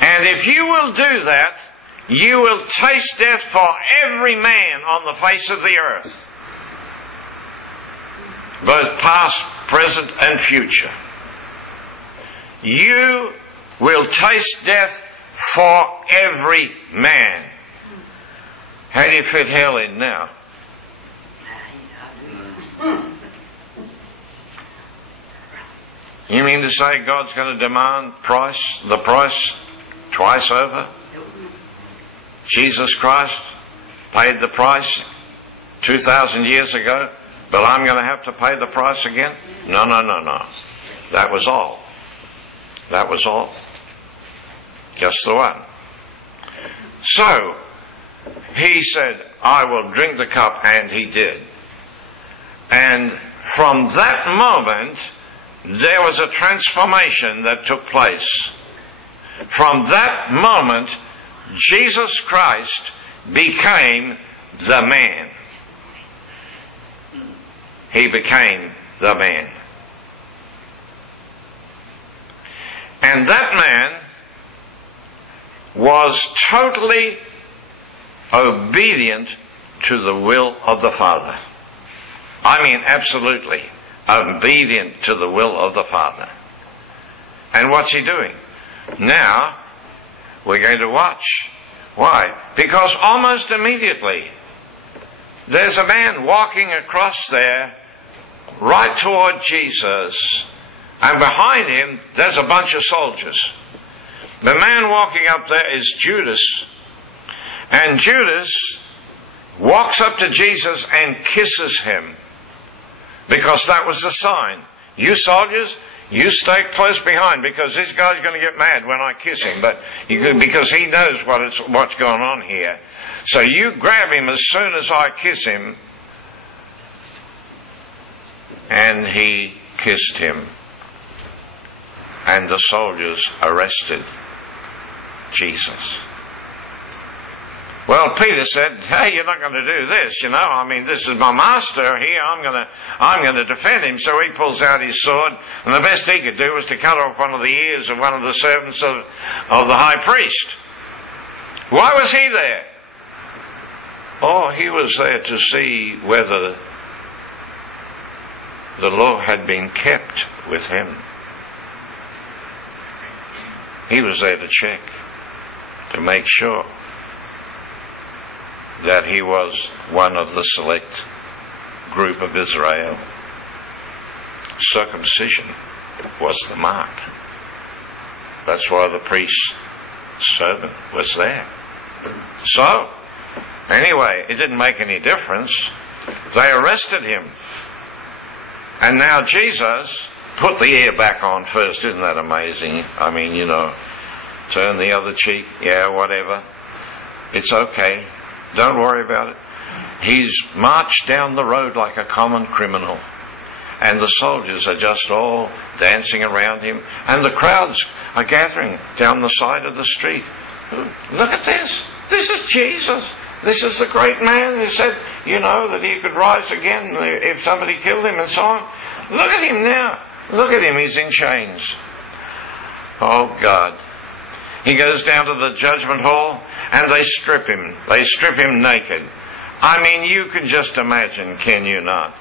And if you will do that, you will taste death for every man on the face of the earth, both past, present, and future. You will taste death for every man. How do you fit hell in now? You mean to say God's going to demand the price twice over? Jesus Christ paid the price 2,000 years ago, but I'm going to have to pay the price again? No. That was all. That was all. Just the one. So, he said, I will drink the cup, and he did. And from that moment, there was a transformation that took place. From that moment, Jesus Christ became the man. He became the man. And that man was totally obedient to the will of the Father. I mean, absolutely obedient to the will of the Father. And what's he doing? Now, we're going to watch. Why? Because almost immediately, there's a man walking across there, right toward Jesus, and behind him, there's a bunch of soldiers. The man walking up there is Judas, and Judas walks up to Jesus and kisses him, because that was the sign. You soldiers, you stay close behind, because this guy's going to get mad when I kiss him, because he knows what's going on here. So you grab him as soon as I kiss him. And he kissed him. And the soldiers arrested Jesus. Well, Peter said, hey, you're not going to do this, I mean, this is my master here. I'm going to defend him. So he pulls out his sword, and the best he could do was to cut off one of the ears of one of the servants of the high priest. Why was he there? Oh, he was there to see whether the law had been kept with him. He was there to check, to make sure that he was one of the select group of Israel. Circumcision was the mark. That's why the priest's servant was there. So, anyway, it didn't make any difference. They arrested him. And now Jesus put the ear back on first. Isn't that amazing? I mean, turn the other cheek. Yeah, whatever. It's okay. Don't worry about it. He's marched down the road like a common criminal. And the soldiers are just all dancing around him. And the crowds are gathering down the side of the street. Look at this. This is Jesus. This is the great man who said, that he could rise again if somebody killed him and so on. Look at him now. Look at him. He's in chains. Oh, God. He goes down to the judgment hall and they strip him. They strip him naked. I mean, you can just imagine, can you not,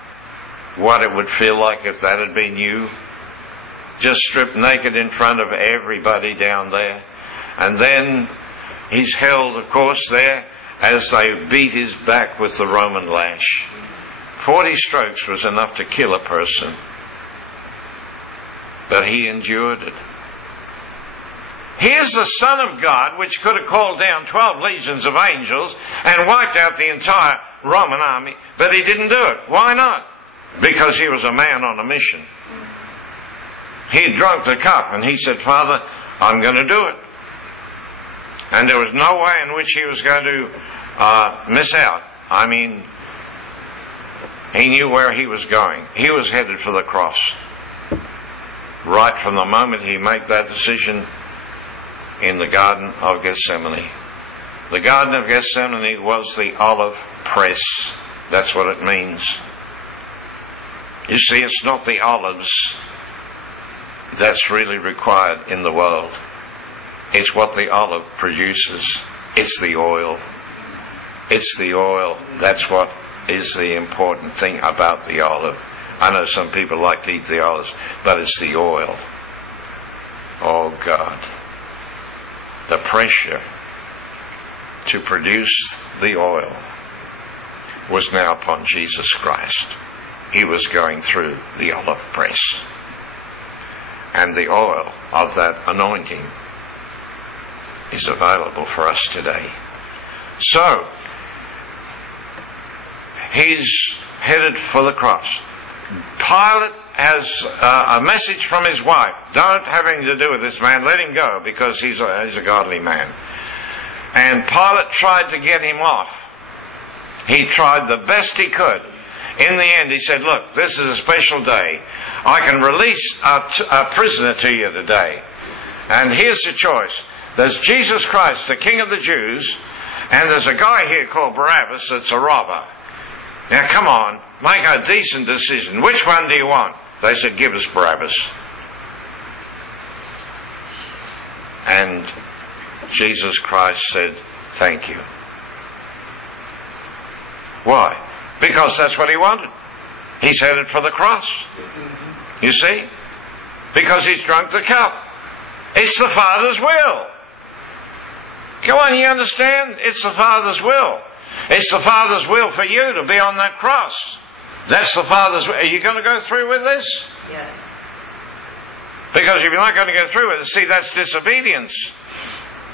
what it would feel like if that had been you. Just stripped naked in front of everybody down there. And then he's held, of course, there as they beat his back with the Roman lash. 40 strokes was enough to kill a person. But he endured it. Here's the Son of God, which could have called down 12 legions of angels and wiped out the entire Roman army, but he didn't do it. Why not? Because he was a man on a mission. He drank the cup and he said, Father, I'm going to do it. And there was no way in which he was going to miss out. I mean, he knew where he was going. He was headed for the cross. Right from the moment he made that decision in the Garden of Gethsemane. The Garden of Gethsemane was the olive press. That's what it means. You see, it's not the olives that's really required in the world. It's what the olive produces. It's the oil. It's the oil. That's what is the important thing about the olive. I know some people like to eat the olives, but it's the oil. Oh God. The pressure to produce the oil was now upon Jesus Christ. He was going through the olive press. And the oil of that anointing is available for us today. So, he's headed for the cross. Pilate has a message from his wife. Don't have anything to do with this man. Let him go, because he's a godly man. And Pilate tried to get him off. He tried the best he could. In the end, he said, look, this is a special day. I can release a prisoner to you today. And here's the choice. There's Jesus Christ, the King of the Jews, and there's a guy here called Barabbas that's a robber. Now, come on, make a decent decision. Which one do you want? They said, give us Barabbas. And Jesus Christ said, thank you. Why? Because that's what he wanted. He's headed for the cross. You see? Because he's drunk the cup. It's the Father's will. Come on, you understand? It's the Father's will. It's the Father's will for you to be on that cross. That's the Father's will. Are you going to go through with this? Yes. Because if you're not going to go through with it, see, that's disobedience.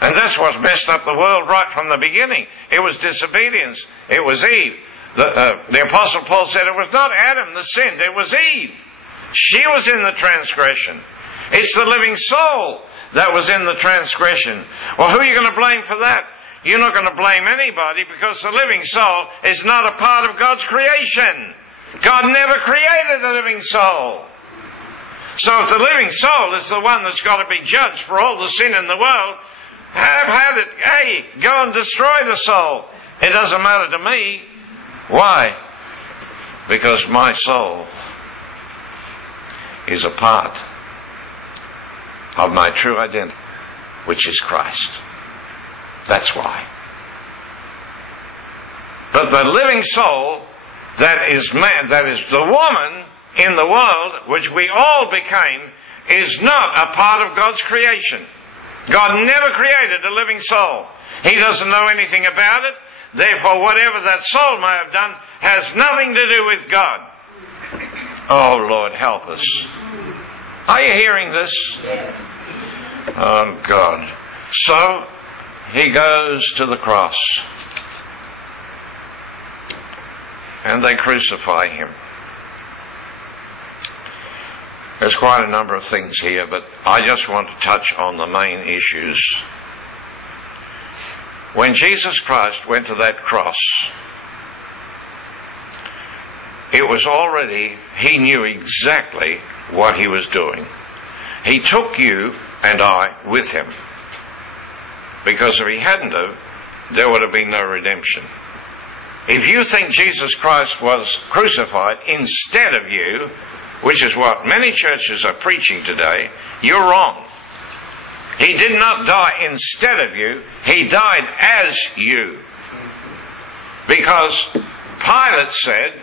And that's what's messed up the world right from the beginning. It was disobedience. It was Eve. The Apostle Paul said it was not Adam that sinned, it was Eve. She was in the transgression. It's the living soul that was in the transgression. Well, who are you going to blame for that? You're not going to blame anybody, because the living soul is not a part of God's creation. God never created a living soul. So if the living soul is the one that's got to be judged for all the sin in the world, go and destroy the soul. It doesn't matter to me. Why? Because my soul is a part of my true identity, which is Christ. That's why. But the living soul that is man, that is the woman in the world, which we all became, is not a part of God's creation. God never created a living soul. He doesn't know anything about it. Therefore, whatever that soul may have done has nothing to do with God. Oh, Lord, help us. Are you hearing this? Yes. Oh, God. So, he goes to the cross. And they crucify him. There's quite a number of things here, but I just want to touch on the main issues. When Jesus Christ went to that cross, it was already, he knew exactly what he was doing. He took you and I with him. Because if he hadn't have, there would have been no redemption. If you think Jesus Christ was crucified instead of you, which is what many churches are preaching today, you're wrong. He did not die instead of you. He died as you. Because Pilate said,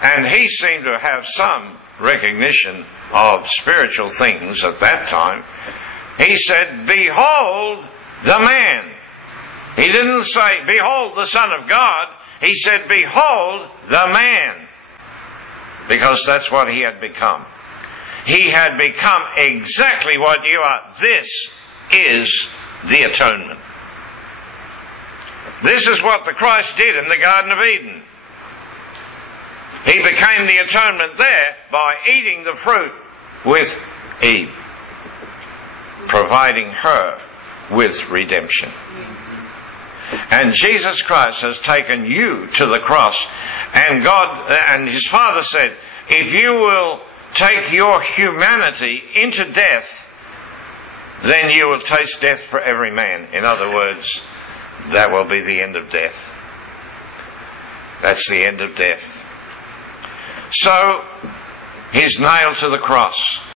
and he seemed to have some recognition of spiritual things at that time, he said, behold the man. He didn't say, behold the Son of God. He said, behold the man. Because that's what he had become. He had become exactly what you are. This is the atonement. This is what the Christ did in the Garden of Eden. He became the atonement there by eating the fruit with Eve, providing her with redemption. And Jesus Christ has taken you to the cross, and God and his Father said, if you will take your humanity into death, then you will taste death for every man. In other words, that will be the end of death. That's the end of death. So, he's nailed to the cross.